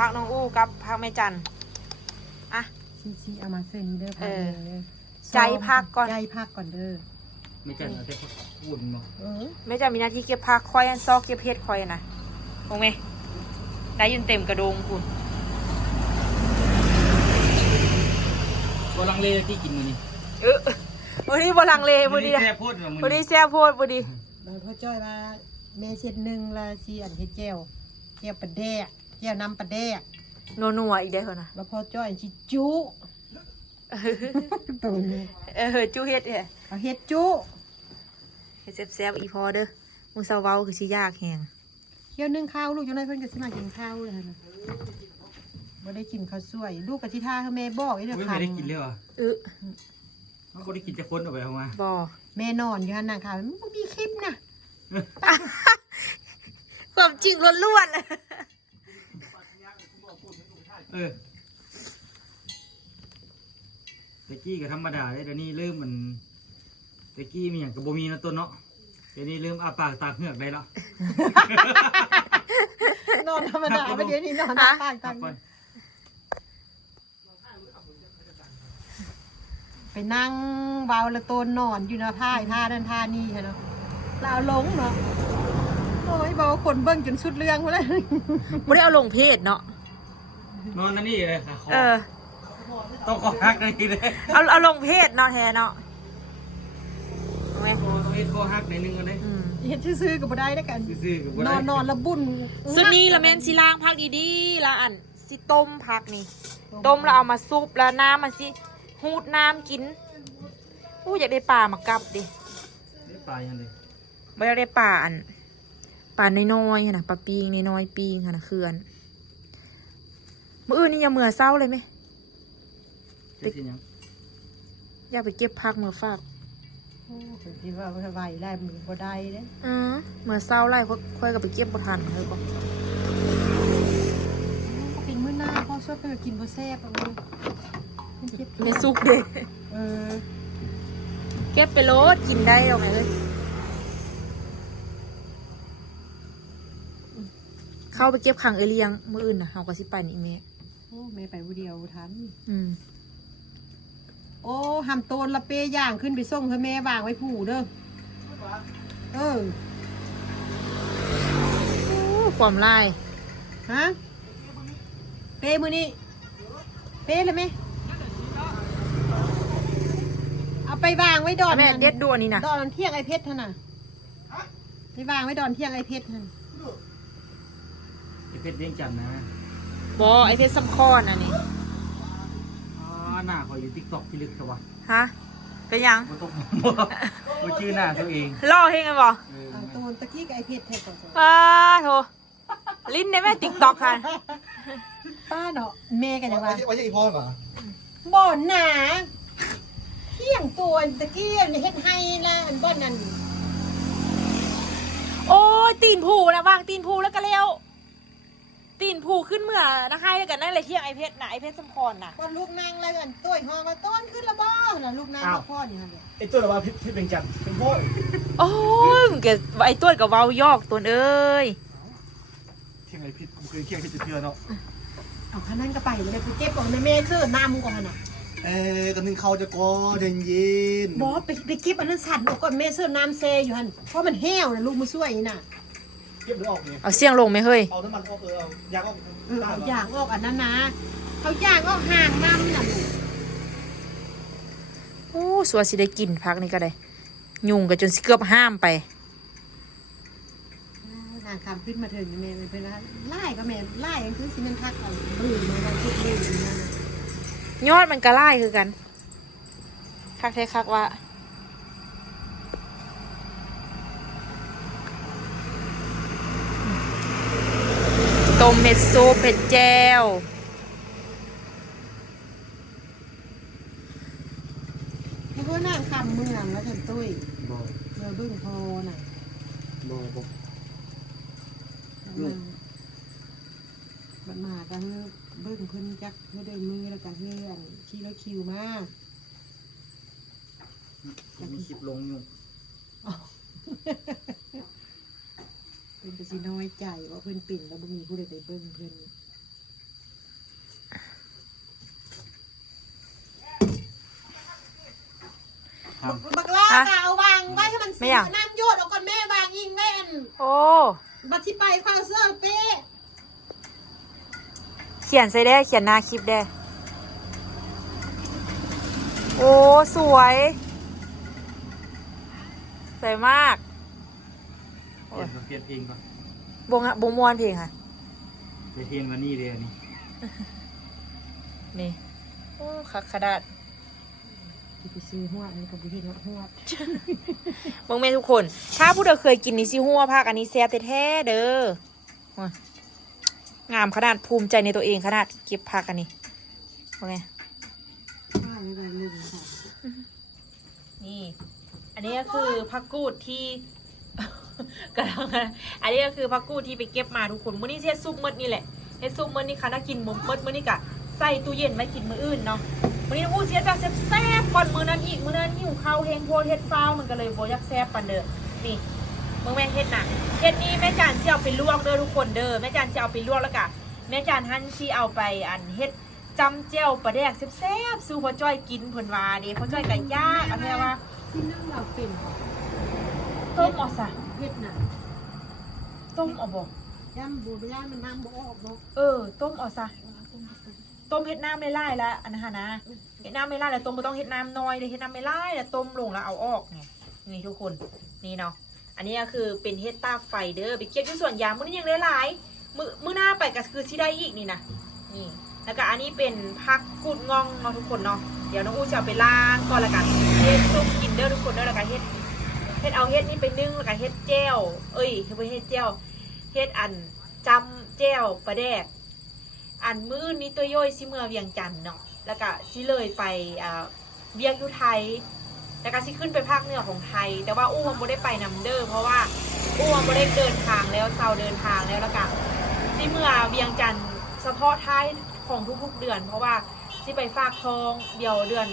พักน้องอู้กับพักแม่จันอะ ชี้ชี้เอามาเส้นนี้เด้อพักเออหนึ่งเด้อใจพักก่อน ใจพักก่อนเด้อไม่กันเอาแต่พูดเนาะเออแม่จันมีหน้าที่เก็บพักคอยอันซอกเก็บเพชรคอยนะงงไหมได้ยินเต็มกระโดงคุณก็ลังเลที่กินมื้อนี้เออวันนี้บลังเลวันนี้แซ่บโพดเนาะมื้วัอนนี้นี้แซ่บโพดวันนี้บางพ่อจ้อยว่าแม่เช็ดหนึ่งละชีอันเฮ็ดแก้วแก้วปลาแดก แก้วน้ำปลาแดกนัวนัวๆอีกได้อเหรอนะแล้วพ่อจ้อยชิจุตัวนี้เออจูเฮ็ดเนี่ยเอาเฮ็ดจุเฮ็ดแซ่บๆอีพอเด้อมึงเซาเว้าคือสิยากแฮงเคี่ยวนึ่งข้าวลูกจังไดเพิ่นก็สิมากินข้าวเลยนะบ่ได้กินข้าวสวย ลูกกับที่ท่าคือแม่บอกไอ้เด้อไม่คันได้กินเลยเหรอเออมันก็ได้กินจะคนเอาไปเอามาบ่แม่นอนอยู่หั่นน่ะค่ะมันบ่มีคลิปนะความจริงล้วนๆ เลยเออตะกี้ก็ธรรมดาเลยเดี๋ยวนี้เริ่มมันตะกี้มีอย่างกับโบมีนะต้นเนาะเดี๋ยวนี้เริ่มอาปากตากเหงือกได้แล้ว นอนธรรมดาบ่เดี๋ยวนี้นอนปากพัตักงก่อนไปนั่งเบาละโตนนอนอยู่นะท่าท่านั่นท่านี่ค่ะเนาะแล้วเอาลงเนาะโอ้ยเบาคนเบิ่งจนสุดเรื่องหมดเลยบ่ได้เอาลงเพจเนาะ นอนนั่นนี่เลยค่ะคอเออ ต้องขอหักได้เลยเอาเอาลงเพจเนาะแท้เนาะเอาไหมคอต้องเฮ็ดคอหักในอยหนึงกันเลยอืมเฮ็ดซื่อๆกับบ่ได้แล้วกัน ซื่อๆกับบ่นได้อนนอนแล้วบุ่นสุดนี้ละแม่นสิล้างผักดีๆละอันสิต้มผักนี่ ต้มแล้วเอามาซุปแล้วน้ำมันสิหูดน้ำกินอู้อยากได้ปลามากับดิได้ปลายังเลยไม่อยากได้ปลาอันปลาน้อยๆหั่นนะปลาปีงน้อยๆปีงค่ะนะเขื่อน มื่ออื่นนี่อยังเมื่อเศร้าเลยไหมเฮ็ดสิหยังอยากไปเก็บผักเมื่อฝากโอ้ผมคิดว่าบ่ไหวได้มือบ่ได้เด้อือเมื่อเศร้าไล่ค่อยค่อยก็ไปเก็บบ่ทันเลยก็ก็เป็นมื้อหน้าพ่อชอบไปกินบ่แซ่บอะมึงมันเจ็บไม่สุกเลยเออเก็บไปโลดกินได้หรอไหมเลยเข้าไปเก็บขังเอเลียง มื่ออื่นนะเฮาก็สิไปนี่แม่ โอ้แม่ไปผู้เดียวทัน อืมโอ้หำโตนละเปย่างขึ้นไปส่งให้แม่วางไว้ผู้เด้อเออโอ้ความลายฮะเปมือนี้เปเลยไหมเอาไปวางไว้ดอนแม่นั่นเด็ดดูอันนี้นะดอนเที่ยงไอเพชรท่านน่ะไปวางไว้ดอนเที่ยงไอเพชรท่านไอ้เพชรเลี้ยงจันทน์นะ บอไอเพชรซัมคอนอันนี้อ๋อหน้าเขาอยู่ TikTok ที่ลึกครับวะฮะเป็นยังบ่ต้องบ่บ่ชื่อหน้าตัวเองล่อเฮงกันบอเออเอาตัวตะกี้กับไอเพชรแทนก่อนสิอ้าโถลิ้นในแม่ติ๊กต็อกค่ะป้าเนาะแม่กันยังไงไว้ที่อีพ่อเหรอบ่อนหนาเที่ยงตัวตะกี้เฮ็ดให้ละอันบ่อนนั่นโอ้ยตีนผูนะวางตีนผูแล้วก็เร็ว ตีนผูขึ้นเมื่อนะคะแล้วกันนั่นเลยเที่ยงไอเพชรนะไอเพชรซัมคอนน่ะบ่อนลูกนางอะไรกันต้วยหอมาต้นขึ้นละบ่น่ะลูกนางกับพ่อนี่หั่นแหละไอ้ตัวเราว่าพี่พี่เป็นจันทร์เป็นพ่อโอ้ยมึงแกไอตัวกับเว้ายอกตัวเอ้ยเที่ยงไอ้พี่กูเคยเที่ยงที่จะเทือนเนาะเอาคันนั้นก็ไปเลยไปเก็บของแม่แม่เสื้อน้ำมึงก่อนน่ะเอ้ยตอนนึงเขาจะกอเย็นเย็นบ่ไปไปเก็บอันนั้นสั่นออกก่อนแม่เสื้อน้ำเซอยู่หั่นเพราะมันแห้วน่ะลูกมือช่วยนี่น่ะเก็บหรือออกเนี่ยเอาเสียงลงไหมเฮ้ยเอาน้ำมันออกเออเอายางออกเออเอาอย่างออกอันนั้นนะเขาย่างออกห่างน้ำน่ะลูกโอ้สัวสิได้กินพักนี่ก็ได้ ยุงก็จนสิเกือบห้ามไปนางคำขึ้นมาถึงแม่เลยเป็นว่าไล่ก็แม่ไล่ยังคือสิมันทักเอาบืนมาแล้วทุกบืนนั่นน่ะยอดมันก็ไล่คือกัน คักแท้คักว่า ต้มเม็ดซุปเผ็ดแจวมันก็นั่งคำเมืองแล้วถึงตุ้ยบ่เมื่อบึ้งพอน่ะบ่บ่มันมากันเบิ้งเพิ่นจักเพื่อได้มือแล้วกันเพื่อนชี้แล้วคิวมามีคลิปลงอยู่ เพิ่นก็สิน้อยใจว่าเพื่อนปิ่นแล้วบ่มีผู้ใดไปเบิ่งเพื่อนบักลาก็เอาวางไว้ให้มันสิน้ำโยดเอาก่อนแม่วางยิงแม่นโอ้บัตรที่ไปข้าวเสื้อเป้เขียนใส่ได้เขียนหน้าคลิปได้โอ้ สวย สวยมาก เปลี่ยนก่อนเปลี่ยนเพลงก่อนบงอะบงมวนเพลงค่ะเปลี่ยนเพลงวันนี้เลยอันนี้นี่โอ้คักขนาดที่ไปซื้อหัวอันกับบุเห็นหัวเบิ่งแม่ทุกคน ถ้าผู้ใดเคยกินนี่สิหัวภาคอันนี้แซ่บแท้ๆเด้อว่างามขนาดภูมิใจในตัวเองขนาดเก็บผักอันนี้โอเค ข้าวอะไรหนึ่งค่ะ นี่ อันนี้ก็คือผักกูดที่ กำลังอันนี้ก็คือผักกูดที่ไปเก็บมาทุกคนมื้อนี้เฮ็ดซุปมื้อนี่แหละเฮ็ดซุปมื้อนี้ค่ะน่ากินมื้อมื้อมื้อนี้กะใส่ตู้เย็นไว้กินมื้ออื่นเนาะมื้อนี้อู้เสียจังแซ่บๆก่อนมื้อนั้นอีกมื้อนั้นหิวข้าวแห้งโพดเฮ็ดฟ้าวมันก็เลยบ่อยากแซ่บปานเด้อนี่เบิ่งแม่เฮ็ดน่ะเฮ็ดนี่แม่จานสิเอาไปลวกเด้อทุกคนเด้อแม่จานสิเอาไปลวกแล้วก็แม่จานหั่นสิเอาไปอันเฮ็ดจำเจียวปลาแดกแซ่บๆสู่พ่อจ้อยกินเพิ่นว่าเด้พ่อจ้อยก็ยากเอาแท้ว่าที่นั่งเราเป็นต้มเออกซะ เฮ็ดน่ะต้มเออกบ่ย่ำบูย่ำมันน้ำบ่ออกบ่เออ ต้มเออกซะ ต้มเฮ็ดน้ำไม่ไล่แล้วอันนั้นหั้นนะ เฮ็ดน้ำไม่ไล่แล้วต้มบ่ต้องเฮ็ดน้ำน้อยเลยเฮ็ดน้ำไม่ไล่แล้วต้มลงแล้วเอาออกไงนี่ทุกคน นี่เนาะ อันนี้ก็คือเป็นเฮ็ดตาไฟเด้อไปเก็บอยู่ส่วนยางมื้อนี้ยังหลายๆมื้อมื้อหน้าไปก็คือสิได้อีกนี่นะนี่ แล้วก็อันนี้เป็นผักกูดงองเนาะทุกคนเนาะ เดี๋ยวน้องอู้จะเอาไปล้างก่อนแล้วกันเฮ็ดซุปกินเด้อทุกคนเด้อแล้วก็เฮ็ด เฮ็ดเอาเฮ็ดนี่ไปนึ่งแล้วก็เฮ็ดแจ่วเอ้ยเฮ็ดบ่เฮ็ดแจ่วเฮ็ดอันจำแจ่วปลาแดกอันมื้อนี้ตัวย่อยสิเมื่อเวียงจันทน์เนาะแล้วก็สิเลยไปอ่าเวียงอยู่ไทยแล้วก็สิขึ้นไปภาคเหนือของไทย แต่ว่าอู้มันบ่ได้ไปนำเด้อเพราะว่าอู้มันบ่ได้เดินทางแล้วเซาเดินทางแล้วแล้วก็สิเมื่อเวียงจันทน์เฉพาะท้ายของทุกๆเดือน เพราะว่าสิไปฝากทองเดี๋ยวเดือน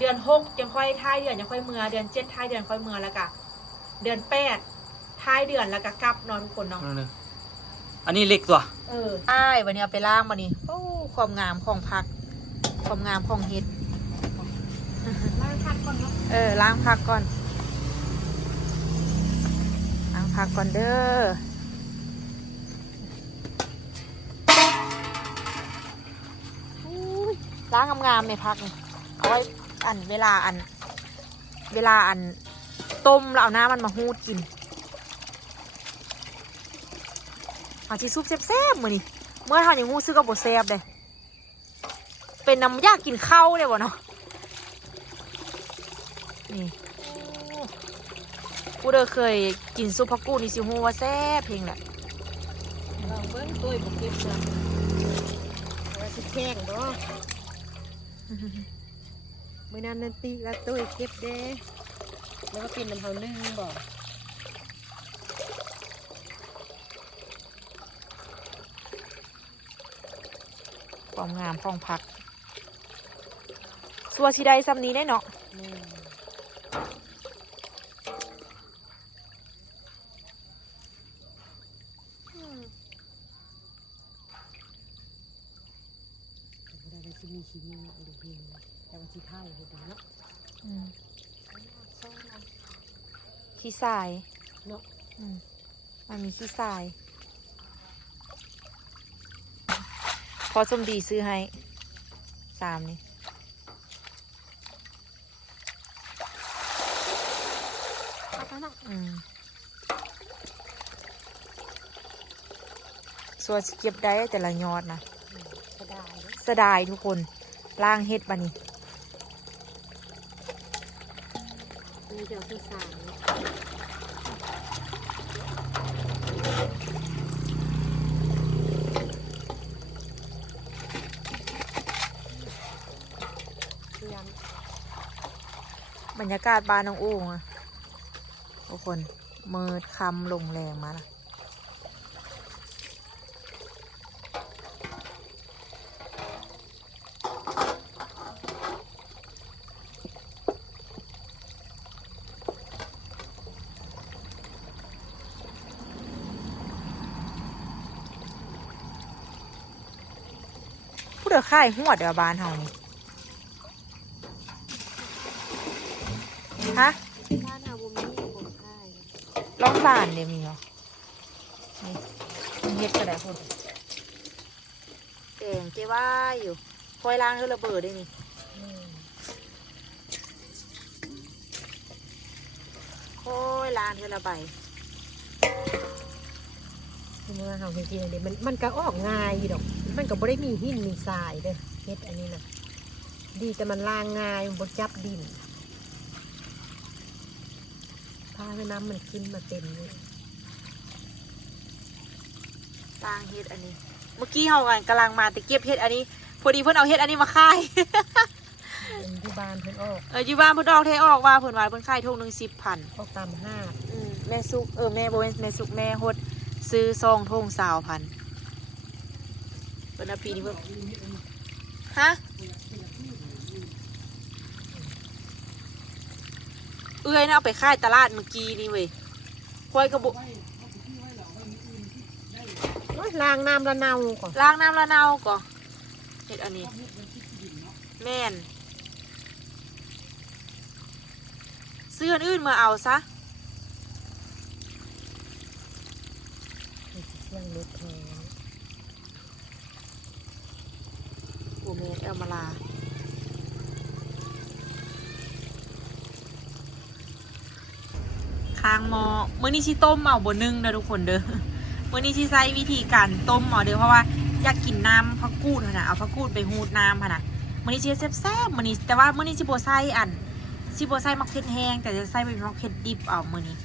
เดือนหกยังค่อยท้ายเดือนยังค่อยเมื่อเดือนเจ็ดท้ายเดือนค่อยเมื่อแล้วก็เดือนแปดท้ายเดือนแล้วก็กลับเนอนทุกคนเนาะอันนี้เล็กตัว เออใช่วันนี้เอาไปล่างวันนี้โอ้ความงามของผัก ความงามของเห็ดล้างคัดก่อนเนาะเออล้างผักก่อนล้างผักก่อนเด้ออุ้ยล้างงามๆในผักนี่เอาไว้ อันเวลาอัน เวลาอันต้มแล้วเอาหน้ำมันมาหูดกินเอาชีซุปแซ่บๆมือนี่เมื่อทานอย่างงูซื้อกับบดแซ่บเลยเป็นน้ำยากกินข้าวเลยบ่เนาะนี่กูเดอเคยกินซุปผักกูนี่สิฮูว่าแซ่บเพลงแหละเราเบิ้งตัวบ่เก็บเสื้อว่าสิแข้งเนาะ มื่อนั้นนันติและตัวเก็บเด้แล้วก็เป็นน้ำเขานึ่งบ่ความงามของผักสัวชีใดซ้ำนี้ได้เนาะม่เราได้สิมีชีวิตเนาะเดี๋ยวเพียงแต่ว่าสิเท่าเฮ็ดเนาะ อืมขี้ ทรายเนาะอืมมันมีขี้ทราย พอสมดีซื้อให้สามนี่เอาไปเนาะอืมส่วนสิเก็บได้แต่ละยอดนะก็ได้เด้อเสยดายทุกคนล่างเฮ็ดบานี่นี่จะเอาที่สามเนาะเตรียม บรรยากาศบ้านน้องอูงอะทุกคนมืดคำลงแรงมาละผู้เดือค่ายหัวเดือบานเฮานี่ ฮะบ้านอาบุมีผมใช่ลองสานเดี๋ยวมีเหรอนี่มีเฮ็ดกระไดพุ่นแกงเจ้ว่าอยู่คอยล้างเธอระเบิดได้นี่คอยล้างเธอระใบเมื่อเฮาเฮ็ดกินอันนี้มันมันก็ออกง่ายอยู่ดอก มันก็บ่ได้มีหินมีทรายเด้อเฮ็ดอันนี้น่ะดีแต่มันล้างง่ายมันบ่จับดิน พาให้น้ำมันขึ้นมาเต็มเลยล้างเฮ็ดอันนี้ เมื่อกี้เฮากันกำลังมาแต่เก็บเฮ็ดอันนี้ พอดีเพิ่นเอาเฮ็ดอันนี้มาขายเป็นที่บ้านเพิ่นออกเอออยู่บ้านเพิ่นออกเทออกว่าเพิ่นว่าเพิ่นขายทงหนึงสิบพันออกตามห้าดอืมแม่ซุกเออแม่โบแม่ซุกแม่ฮดซื้อซองทงสาวพันเพิ่นเอาปีนี้เพิ่นฮะ เอื้อยน่ะเอาไปขายตลาดเมื่อกี้นี่เว้ยควายกระบุโอ้ยล้างน้ำละเนาก่อนล้างน้ำละเนาก่อนเฮ็ดอันนี้ แม่นซื้ออันอื่นมาเอาซะเสียงรถแทนโอเมนเอลมาลา ค้างหมอมื้อนี้ชิต้มเอาบนนึ่งเด้อทุกคนเด้อมื้อนี้ชิใช้วิธีการต้มเอาเด้อเพราะว่าอยากกินน้ำผักกูดหั่นนะเอาผักกูดไปหูดน้ำหั่นนะมื้อนี้ชิแซ่บๆมื้อนี้แต่ว่ามื้อนี้ชิบ่ใส่อันชิบ่ใส่มักเผ็ดแห้งแต่จะใส่เป็นมักเผ็ดดิบเอามื้อนี้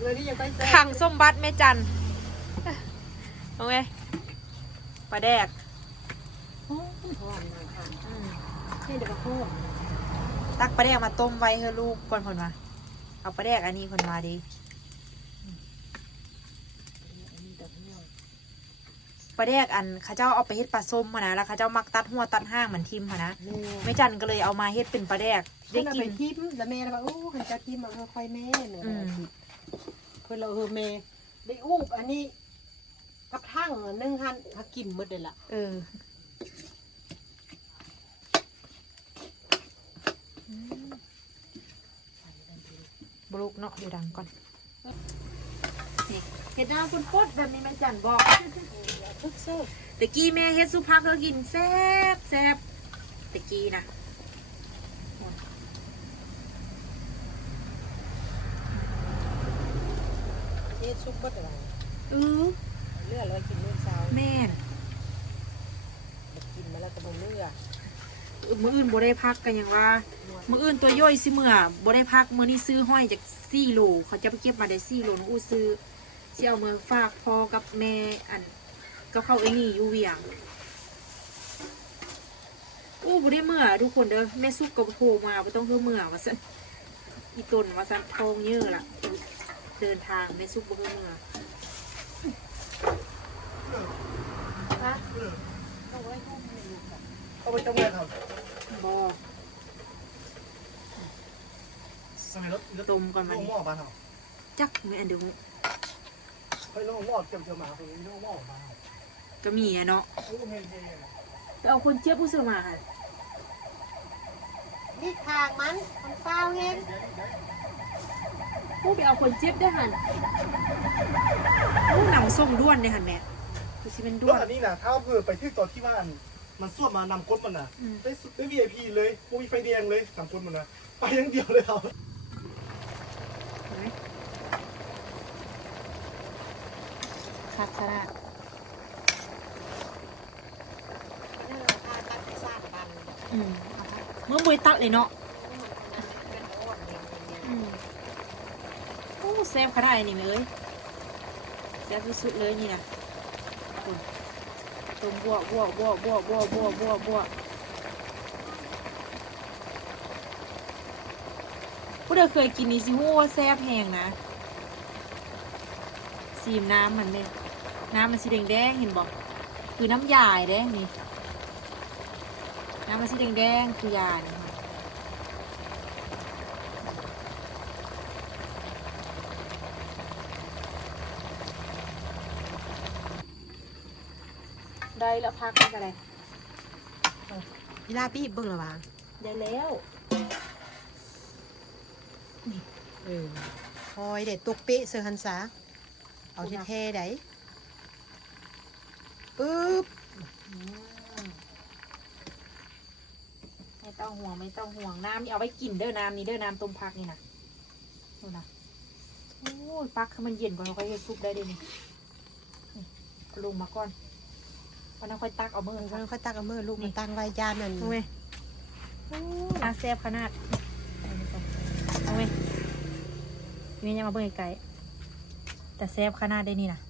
เงินนี่ยังไปแซ่ขังส้มบัตแม่จันโอเคปลาแดกโอ้ยหอมนะค่ะอืมนี่เดี๋ยวก็โคตรตักปลาแดกมาต้มไว้เฮ้ลูกก่อนคนมา เอาปลาแดกอันนี้คนมาดิปลาแดกอันเข้าเจ้าเอาไปเฮ็ดปลาส้มมานะแล้วเข้าเจ้ามักตัดหัวตัดห้างเหมือนทิมมานะนี่แม่จันก็เลยเอามาเฮ็ดเป็นปลาแดกได้ได้กิกินนทิมแล้วแม่แล้วก็โอ้หันจะทิมมาค่อยๆแม่เนี่ยอืมเพื่อนเราเออแม่ได้อู้อันนี้กับทั้งอันหนึงหันหากินหมดเลยล่ะเออ ลุกเนาะเดี๋ยวดังก่อนนี่เห็ดน้ำปุ้นๆแบบนี้แม่จันบอกทุกโซ่ตะกี้แม่เฮ็ดสุพักก็กินแซ่บแซ่บตะกี้นะเฮ็ดซุปเบดอะไรเออเลือดเลยกินมื้อเช้าแม่นกินมาแล้วก็บ่เลือดเออมื้ออื่นบ่ได้พักกันยังว่า มื้ออื่นตัวย่อยสิเมื่อบ่ได้พักมื้อนี้ซื้อห้อยจาก4โลเขาจะไปเก็บมาได้4โลน้องอู้ซื้อสิเอามาฝากพ่อกับแม่อันกับเขาไอ้นี่อยู่เวียงอู้บ่ได้เมื่อทุกคนเด้อแม่สุกก็โทรมาบ่ต้องเฮือเมื่อว่าซั่นอีต้นว่าซั่นทองเยอะล่ะเดินทางแม่สุกบ่เฮือเมื่อฮะเอาไปต้มเลยครับบ่ สมัยรถรถต้มก่อนลมันงนี้หม้อบ้านเราจักแม่อันเดียวเฮ้ยลงหม้อเกี่ยวเกี่ยวมาคนนี้ลงหม้อบ้านเราก็มีอะเนาะโอ้เมนเทนไปเอาคนเจี๊ยบผู้ซื้อมาค่ะนี่ทางมัน มันเฝ้าเฮ็ดผู้ไปเอาคนเจี๊ยบได้หันผู้หนังส่งด้วนได้หันแม่คือสิเป็นรด้วถนอันนี้นะถ้าเผื่อไปที่ตอนที่ว่าอันมันส่วนมานำก้นมันน่ะ อืมได้สุดได้ VIP เลยไม่มีไฟแดงเลยนำก้นมันนะไปอยังเดียวเลยครับ เห็นไหม คักขนาดนี่เราพาตัดไปสร้างกันอืมเมื่อบริตัดเลยเนาะเป็นโอนเองเนี่ยอืมโอ้แซ่บขนาดนี้เลยแซ่บที่สุดเลยนี่นะคุณต้มบัวบัวบัวบัวบัวบัวบัวบัวผู้ใดเคยกินนี่สิฮู้ว่าแซ่บแหงนะซีมน้ำมันเนี่ย น้ำมันสีแดงๆเห็นบอกคือน้ำยายเด้นี่น้ำมันสีแดงๆคือยานี่ค่ะได้แล้วพักกันอะไรเวลาพี่เบิ่งระวังได้แล้วออคอยเด็ดตุกเป๊ะเสือหันษาเอาเท่ๆได้ ปึ๊บไม่ต้องห่วงไม่ต้องห่วงน้ำนี่เอาไว้กินเด้อน้ำนี่เด้อน้ำต้มพักนี่นะดูนะโอ้ยปักให้มันเย็นก่อนเราค่อยเฮ็ดซุปได้เด้นี่นี่เอาลงมาก่อนวันนั้นค่อยตักเอามือมันค่ะค่อยตักเอามือลูกมันตั้งไว้จานนั่นเอาไหมน่าแซ่บขนาดเอาไหมมียังมาเบิ่งไกลๆแต่แซ่บขนาดได้นี่นะ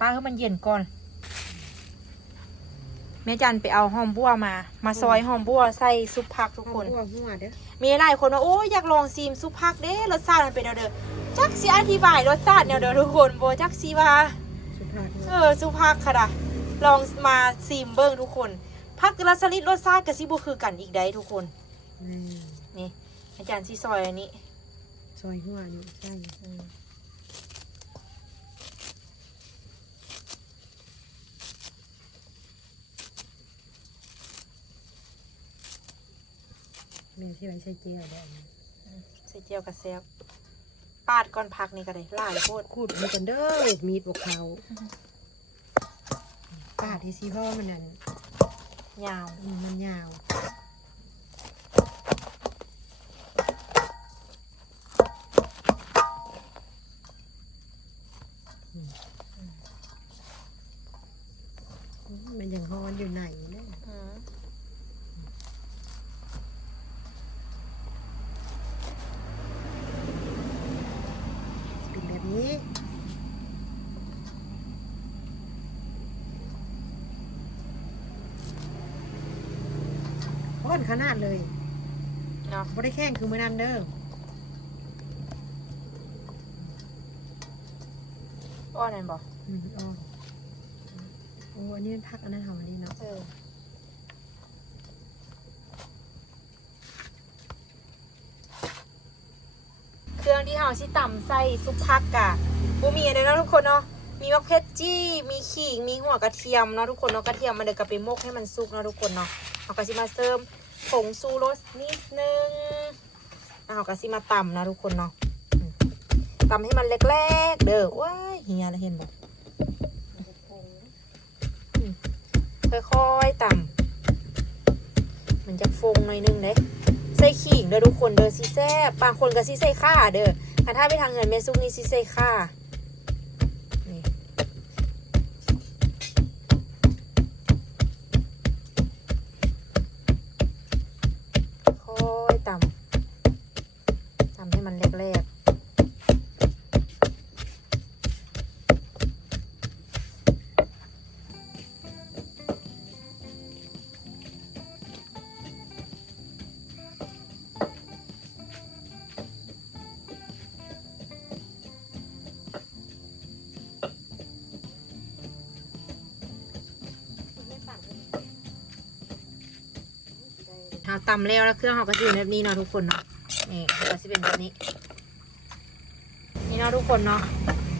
ป้าให้มันเย็นก่อน แม่จันไปเอาหอมบัวมา มาซอยหอมบัวใส่ซุปผักทุกคน หัวหัวเด้อมีหลายคนว่าโอ้ยอยากลองซีมซุปผักเด้รสชาติมันเป็นแนวเด้อจักสิอธิบายรสชาติแนวเด้อทุกคนโบจักสิว่าสุภาพเออซุปผักค่ะนะลองมาซีมเบิ้งทุกคนผักแต่ละชนิดรสชาติกับซิบุคือกันอีกได้ทุกคนนี่นี่อาจารย์ซีซอยอันนี้ซอยหัวนี่ใช่ อืม แม่ที่ไว้ใช้เจียวได้อันนี้ใส่เจียวกับแซ่บปาดก่อนผักนี่ก็ได้หลายโคตรขูดมีกันเด้อมีดบวกเขาปาดที่ซีพ่อมันนั่นยาวอืมมันยาวอืมอืมมันยังฮอนอยู่ไหนเนี่ย อืม เป็นแบบนี้ฮ้อน ขนาดเลยเนาะบ่ได้แข้งคือมือนันเด้ออ้อนนั่นบอกอืมอ๋อโอ้อันนี้มันพักอันนั้นหอมอันนี้เนาะเออเครื่องที่เฮาสิต่ำใส่ซุปผักกะบ่มีอะไรเนาะทุกคนเนาะมีมะเขือจี้ มีขิง มีหัวกระเทียมเนาะทุกคนเนาะกระเทียมมันเดี๋ยวก็ไปมกให้มันสุกเนาะทุกคนเนาะเอาก็สิมาเสริม ผงซูโรสนิดนึงเอาก็สิมาตำนะทุกคนเนาะอืมตำให้มันเล็กๆ เด้อว้าเฮียแล้วเห็นบ่อืมค่อยๆตำมันจะฟงหน่อยนึงเด้ใส่ขิงเด้อทุกคนเด้อสิแซ่บบางคนก็สิใส่ข่าเด้อแต่ถ้าไปทางเงินเมซุกนี่สิใส่ข่า ตำแล้วแล้วเครื่องเราก็จะเป็นแบบนี้เนาะทุกคนเนาะนี่ก็จะเป็นแบบนี้ นี่เนาะทุกคนเนาะ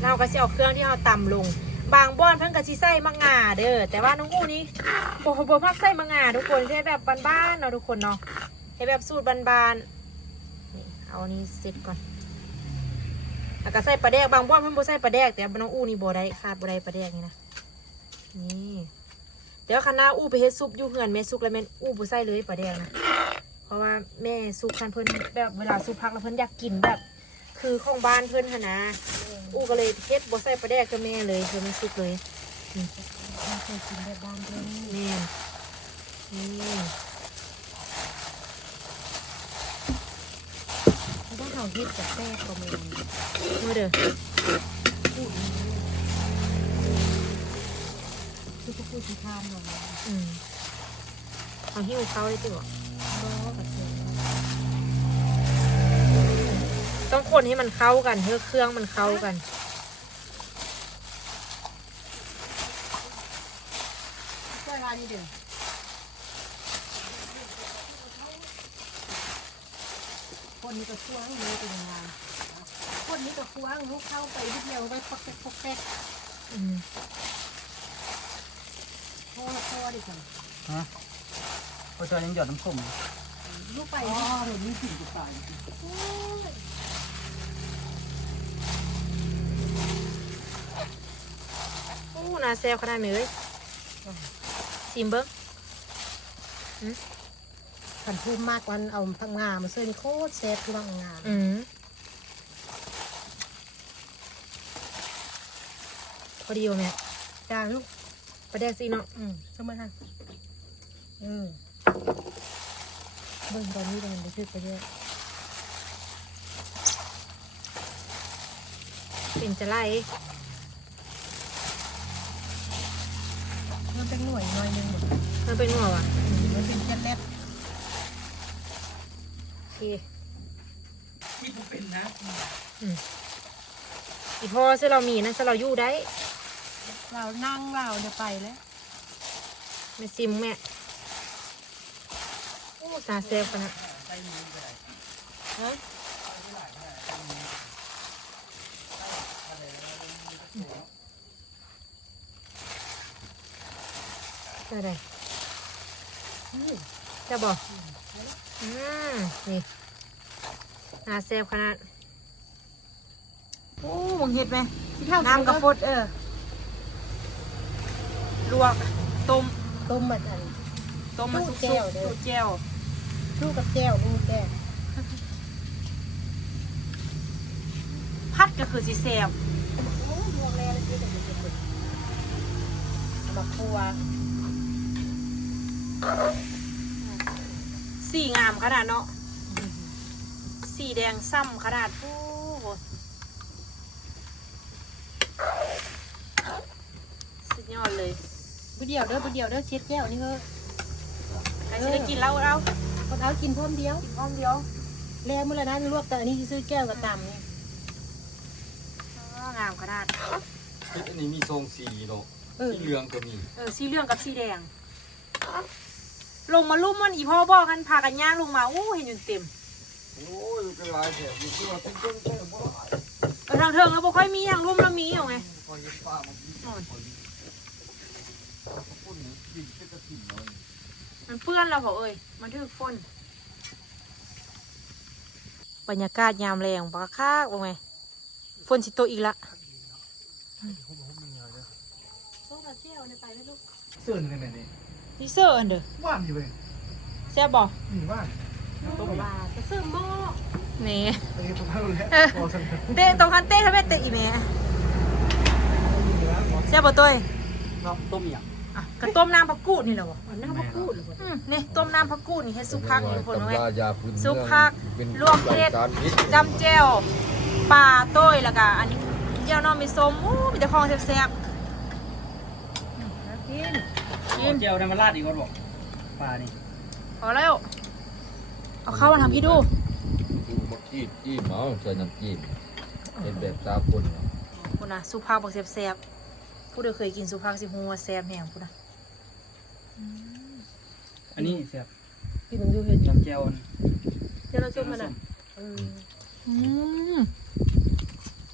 เราก็จะเอาเครื่องที่เราตำลง บางบ้อนเพิ่งกะสิใส่มะงาเด้อแต่ว่าน้องอูนี่โบโบพักใส่มะงาทุกคนใช้แบบบ้านๆเนาะทุกคนเนาะใช้แบบสูตรบ้านๆนี่เอาอันนี้เสร็จก่อนแล้วก็ใส่ปลาแดกบางบ้านเพิ่นบ่ใส่ปลาแดกแต่น้องอูนี่บ่ได้ขาดบ่ได้ปลาแดกนี่นะนี่เดี๋ยวคณะอู้ไปเฮ็ดซุปอยู่เฮือนแม่ซุกแล้วแม่นอู้บ่ใส่เลยปลาแดกนะ แม่ซุปคันเพิ่นแบบเวลาซุปพักแล้วเพิ่นอยากกินแบบ คือของบ้านเพิ่นหนนะอู้ก็เลยเฮ็ดบ่ใส่ปลาแดกกับแม่เลยเพิ่นไม่ซุปเลยนี่ไม่เคยกินแบบบ้านเพิ่นแม่นี่เพราะว่าเขาเฮ็ดกับแป้งก็ไม่นมาเด้อคือก็พูดที่ทานหน่อยอืมเอาหิ้วเข้าได้ติบ่บ่กับเธอ ต้องคนให้มันเข้ากันเพื่อเครื่องมันเข้ากันช่วยร้านนี้เด้อคนนี้ก็ควงเลยเป็นยังไงคนนี้ก็ควงลูกเข้าไปนิดเดียวไปพกแป๊กพกแป๊กอืมพ่อพ่อดิจ้ะฮะพอจอยยังหยอดน้ำส้มลูกไปอ๋อเดี๋ยวนี้สิ่งจะตาย นาแซวขนาดไหนเลยซิมเบิ้งขันพูดมากวันเอาพังงามาเส้นโคตรแซ่บคือว่างาอืมพอดีอยู่แม่จ้าลูกประเดี๋ยวสิเนาะอืมสมัยทันเออเบิ่งตอนนี้มันไปคือไปเยอะเป็นจะไล่ มันเป็นหน่วยหน่อยหนึงหมดมันเป็นหัววะมันเป็นแค่แรกโอเคที่ผมเป็นนะอีพอเสื้อเรามีนะเสื้อเราอยู่ได้เรานั่งเราเดี๋ยวไปแล้วไม่ซิมแม่โอ้ตาแซวขนาดฮะ อะไรจะบอกอืมนี่ตาแซวขนาดโอ้มึงเห็ดไหมที่ข้าวน้ำกระปดเออลวกต้มต้มแบบอันต้มมาซุกตู้แก้วเด้อตู้แก้วลูกกับแก้วลูกแก้วพัดก็คือสีแซบโอ้ดวงแรเลยคือแต่เด็กๆเอามาครัว สีงามขนาดเนาะสีแดงซ้ำขนาดโอ้โหสุดยอดเลยบุเดียวเด้อบุเดียวเด้อเช็ดแก้วนี่เฮ้อใครจะได้กินเหล้าเราคนเอากินพร้อมเดียวพร้อมเดียวแล้วเมื่อไรนั้นรวบแต่อันนี้ซื้อแก้วกับตำนี่อ้องามขนาดอันนี้มีทรงสีเนาะเออสีเหลืองก็มีเออสีเหลืองกับสีแดง ลงมาลุ่มมันอีพ่อบอกกันพากันย่างลงมาอู้เห็นอยู่เต็มโอ้ยเป็นลายแถบมีที่ว่าเป็นต้นแค่บ่หลายเออทางเทิงแล้วบ่ค่อยมีทางลุ่มแล้วมีอยู่ไงพอเห็นป้ามันมีพอเห็นเขาพูดนี่ดินเป็นกระถิ่นเลยมันเปื้อนเราเผาเอ้ยมันถือฝนบรรยากาศยามแรงปะคากว่าไงฝนสิโตกอีกละต้องเอาแก้วนี่ไปแล้วลูกเสื้อนี่ไหนนี่ นี่เซอร์อันเด้อว่านอยู่เว้ยแซ่บบ่นี่ว่านต้มบาจะซื้อหม้อนี่ไอ้ตรงนั้นแหละพอสันเถอะเตะตรงคันเตะทำไมเตะอีแม่แซ่บบ่ตัวเองเนาะต้มอย่างอะก็ต้มน้ำผักกูดนี่แหละบ่มันน่ามาพูดเลยอืมนี่ต้มน้ำผักกูดนี่เฮ็ดซุปผักนี่ทุกคนเอาไว้ตำรายาพื้นเมืองซุปผักเป็นลวกเห็ดสารพิษจำแจ่วปลาโต้ยแล้วก็อันนี้เจียวน้องมีส้มอู้มีแต่ของแซ่บกิน กินเจียวน้ำมันราดอีกคนบอกปลานี่ๆพอแล้ว เอาเข้ามาทำพี่ดูคือมาขีดจิ้มเอาใส่น้ำจิ้มเป็นแบบสากลเนาะคุณนะสุภาพบอกแซ่บๆผู้ใดเคยกินสุภาพสิฮู้ว่าแซ่บแห้งคุณนะอันนี้เสียบกินมึงดูเห็นน้ำเจียวนี่เจ้าเราชมมันอะอืมอืม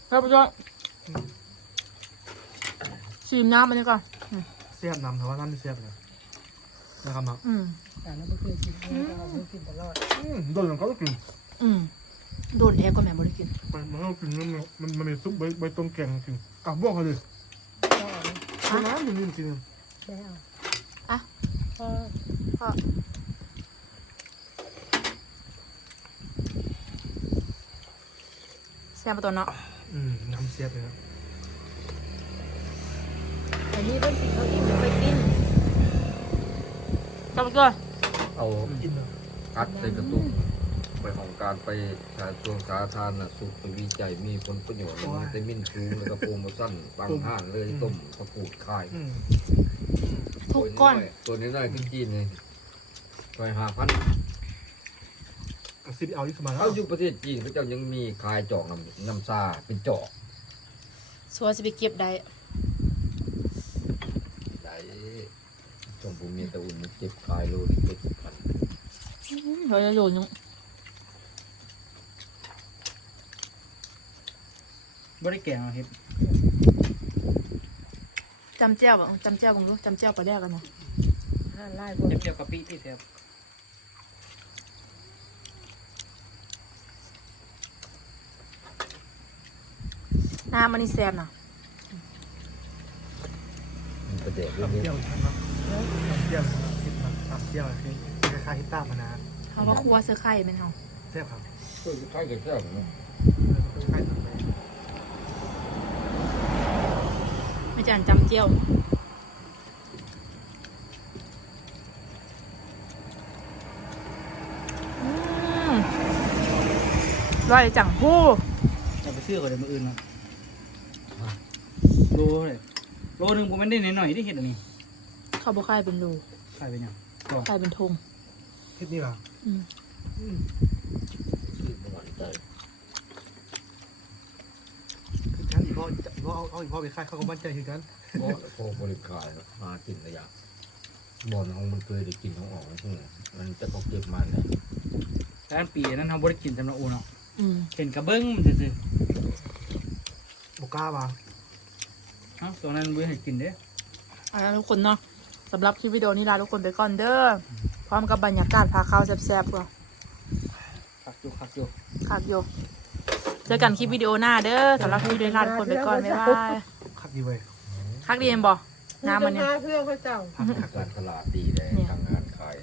ครับพี่จ้อยชิมน้ำมันดีกว่อนเสียบนำแต่ว่านั่นไม่เสียบเลยนะครับเนาะอืมแต่เราไม่เคยกินเราไม่กินตลอดอืมโดนของเขาก็กินอืมโดนแอบก็แม่บ่ได้กินมันมันก็กินมันมันมันมีซุปใบใบต้มแกงกินอะบอกเขาเลยก็น้ำอยู่นี่กินได้เอาอะพอก็แซ่บปะตัวเนาะอืมน้ำเสียบเลยนะ อันนี้เพิ่งกินเขาอิ่มไปกินจับตัวเอาอัดใส่กระตุกไปของการไปสาธารณสาธารณสุขไปวิจัยมีผลประโยชน์มีวิตามินสูงแล้วก็โปรโมชั่นปังห่านเลยต้มตะกูดคายอืมทุกก้อนตัวนี้ได้ขึ้นจีนเลยไปหาพันซิบเอาที่สมาแล้เอาอยู่ประเทศจีนพระเจ้ายังมีคายจอกน้ำน้ำซาเป็นจอกสัวสิไปเก็บได้ชมพูมีตะอุ่นมัน เจ็บคายโลนึงเจ็ดสิบพันเราจะโยนยังบ่ได้แกงเอาเห็ดจำแจ้วบ่จำแจ้วบังดูจำแจ้วปลาแดกกันเนาะห้าไล่บนเจียวเจียวกะปิที่เสียบน้ำมันนี่แซ่บนะประเดี๋ยวตำนี้เที่ยวใช่ไหมตำเที่ยวคิดมาตำ เที่ยวคือคล้ายๆฮิตต้ามานาเขาว่าครัวเสื้อไข่เป็นเขาแซ่บครับก็ใกล้กับแซ่บนะใช่ครับไม่จานจำเจียวอืมร่อยจังหู้จะไปซื้อเขาเดี๋ยวมืออื่นเนาะโลเลยโลหนึงผมไม่ได้หน่อยๆได้เห็ดอันนี้เขาบอกไข่เป็นรูใส่ไปยัง ไข่เป็นธงคิดนี่เหรออืมคือหวานใจคือฉันอีพ่ออีพ่อเอาเอาอีพ่อไปค่ายเขาก็มั่นใจคือกันเพราะพอบริการหากินระยะบอลของมันเคยได้กินของออกใช่ไหมมันจะเขาเก็บมาเนี่ยแต่อันปีนั้นทำบริกินสำหรับอูเนาะอืมเห็นกระเบิ้งมันซื่อบุกล้ามาๆเอ้าตอนนั้นบ่ให้กินเด้เอาละทุกคนเนาะ สำหรับคลิปวิดีโอนี้ลาทุกคนไปก่อนเด้อพร้อมกับบรรยากาศพาข้าวแซ่บๆก่อนคักอยู่คักอยู่คักโยเจอกันคลิปวิดีโอหน้าเด้อสำหรับคลิปวิดีโอนี้ลาทุกคนไปก่อนบ๊ายบายคักดีเว้ยคักดีเอ็มบอน้ำมันเนี่ย เพื่อนเขาเจ้าคักคักการตลาดดีเลยทางงานขาย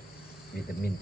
วิตามิน